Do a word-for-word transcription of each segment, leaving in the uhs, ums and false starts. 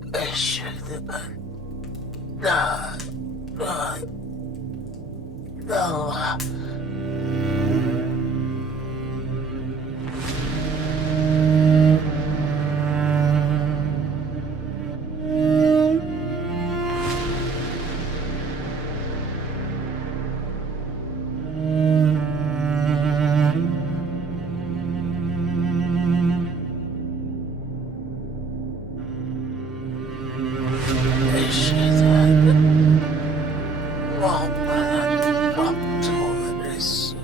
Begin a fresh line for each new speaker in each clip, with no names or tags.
Eşhedü en la ilahe illallah. Eşhedü en Muhammeden abduhu ve resulühü.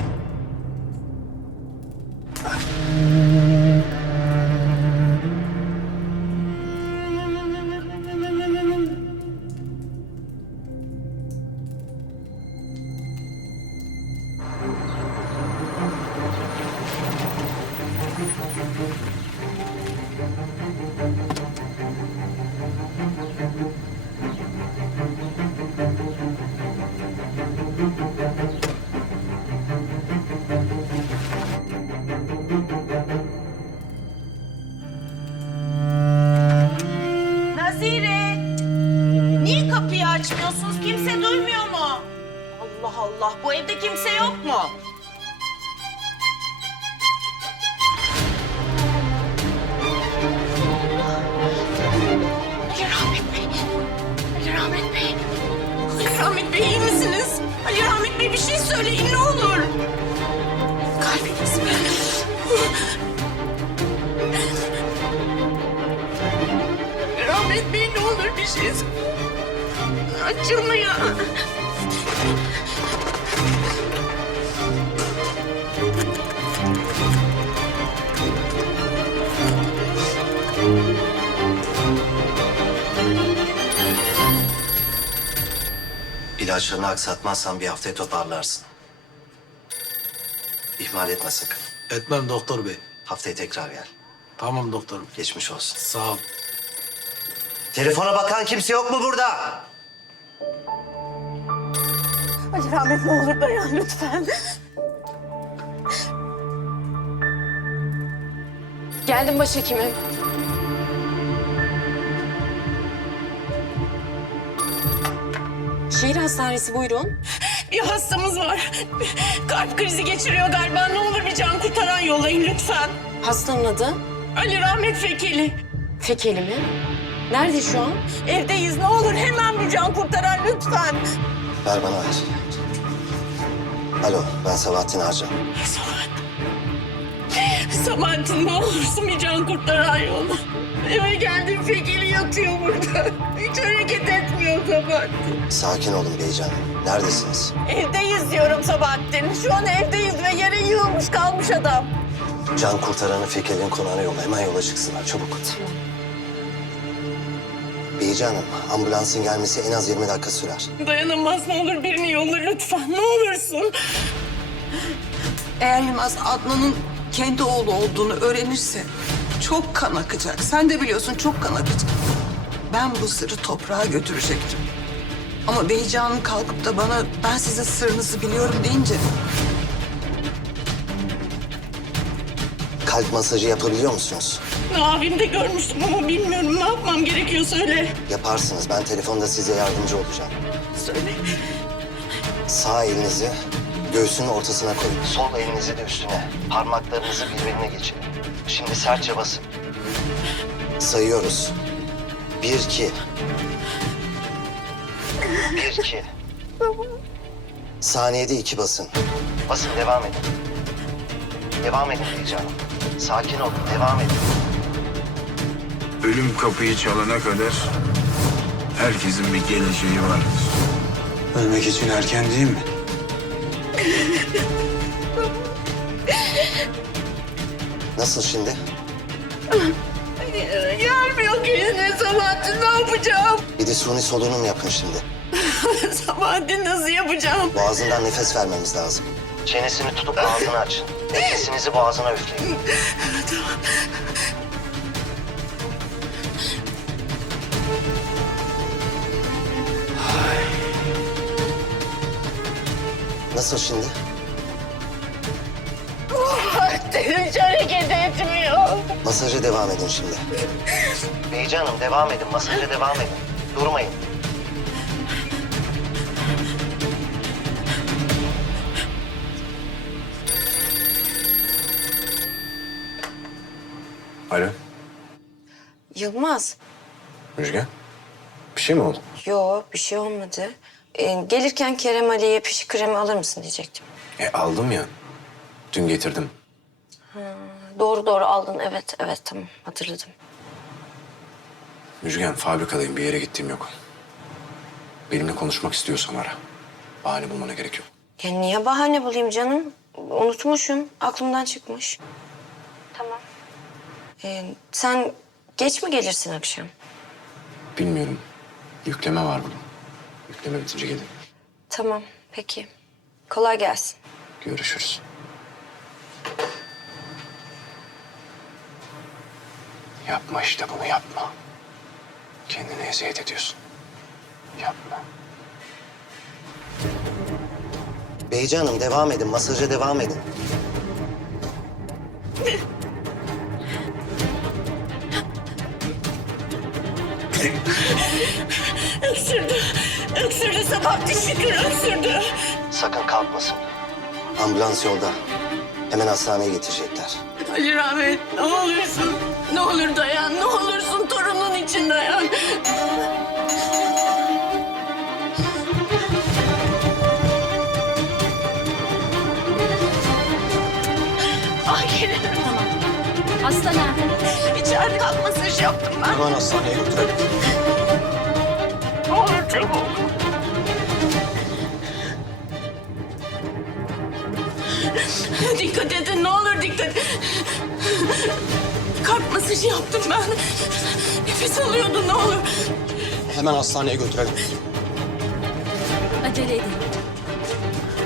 Nazire! Niye kapıyı açmıyorsunuz? Kimse duymuyor mu? Allah Allah, bu evde kimse yok mu? Ali Rahmet Bey! Ali Rahmet Bey! Ali Rahmet Bey iyi misiniz? Ali Rahmet Bey bir şey söyleyin ne olur. Kalbiniz mi? Rahmet Bey ne olur bir şey açılmıyor.
İlaçlarını aksatmazsan bir haftaya toparlarsın. İhmal etme sakın.
Etmem doktor bey.
Haftaya tekrar gel.
Tamam doktorum.
Geçmiş olsun.
Sağ ol.
Telefona bakan kimse yok mu burada?
Ali Rahmet ne olur dayan lütfen.
Geldim başhekimim. Şehir hastanesi buyurun.
Bir hastamız var. Kalp krizi geçiriyor galiba. Ne olur bir can kurtaran yollayın lütfen.
Hastanın adı
Ali Rahmet Fekeli.
Fekeli mi? Nerede şu an?
Evdeyiz ne olur hemen bir can kurtaran lütfen.
Ver bana ver. Alo, ben Sabahattin Harca.
Sabahattin. Sabahattin ne olursun bir can kurtaran yolla. Eve geldim Fekeli yatıyor burada. Hiç hareket etmiyor Sabahattin.
Sakin olun beycanım. Neredesiniz?
Evdeyiz diyorum Sabahattin. Şu an evdeyiz ve yere yığılmış kalmış adam.
Can kurtaranı Fekeli'nin konağına yolla. Hemen yola çıksınlar. Çabuk.
Tamam.
Beycanım, ambulansın gelmesi en az yirmi dakika sürer.
Dayanamaz ne olur birini yolla lütfen ne olursun.
Eğer Yılmaz Adnan'ın kendi oğlu olduğunu öğrenirse çok kan akacak. Sen de biliyorsun çok kan akacak. Ben bu sırrı toprağa götürecektim. Ama Beycan'ın kalkıp da bana ben sizin sırrınızı biliyorum deyince
Kalp masajı yapabiliyor musunuz?
Abimde görmüştüm ama bilmiyorum ne yapmam gerekiyor söyle.
Yaparsınız. Ben telefonda size yardımcı olacağım.
Söyle.
Sağ elinizi göğsünün ortasına koyun. Sol elinizi de üstüne. Parmaklarınızı birbirine geçirin. Şimdi sertçe basın. Sayıyoruz. Bir, iki. Bir, iki. Saniyede iki basın. Basın, devam edin. Devam edin heyecanım. Sakin olun, devam edin.
Ölüm kapıyı çalana kadar herkesin bir geleceği vardır. Ölmek için erken değil mi?
Nasıl şimdi?
Gelmiyor kendine Sabahattin ne yapacağım?
Bir de suni solunum yapın şimdi.
Sabahattin nasıl yapacağım?
Boğazından nefes vermemiz lazım. Çenesini tutup ağzını açın. Nefesinizi boğazına üfleyin. Nasıl şimdi?
Sabahattin hiç hareket etmiyor.
Masaja devam edin şimdi. Beyci Hanım devam edin. Masaja devam edin. Durmayın.
Alo,
Yılmaz.
Müjgan. Bir şey mi oldu?
Yo, bir şey olmadı. Ee, gelirken Kerem Ali'ye pişi kremi alır mısın diyecektim.
E aldım ya. Dün getirdim.
Doğru doğru aldın. Evet, evet tamam hatırladım.
Müjgan, fabrikadayım. Bir yere gittiğim yok. Benimle konuşmak istiyorsan ara. Bahane bulmana gerek yok.
Ya niye bahane bulayım canım? Unutmuşum. Aklımdan çıkmış. Tamam. Ee, sen geç mi gelirsin akşam?
Bilmiyorum. Yükleme var bugün. Yükleme bitince gelirim.
Tamam, peki. Kolay gelsin.
Görüşürüz. Yapma işte bunu yapma. Kendine eziyet ediyorsun. Yapma.
Beyci Hanım devam edin. Masaja devam edin.
Öksürdü. Öksürdü Sabahattin Şükür öksürdü.
Sakın kalkmasın. Ambulans yolda. Hemen hastaneye getirecekler.
Ali Rahmet ne olursun. Ne olur dayan. Ne olursun torunun için dayan. Ah gelirim. Tamam.
Hasta nerede?
İçeride kalk masaj yaptım ben.
Hemen hastaneye götürelim.
Ne olur çabuk. Dikkat edin ne olur dikkat. Kalp masajı yaptım ben. Nefes alıyordu ne olur.
Hemen hastaneye götürelim.
Acele edin.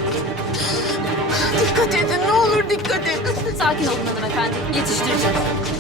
Dikkat edin ne olur dikkat edin.
Sakin olun hanımefendi. Yetiştireceğim.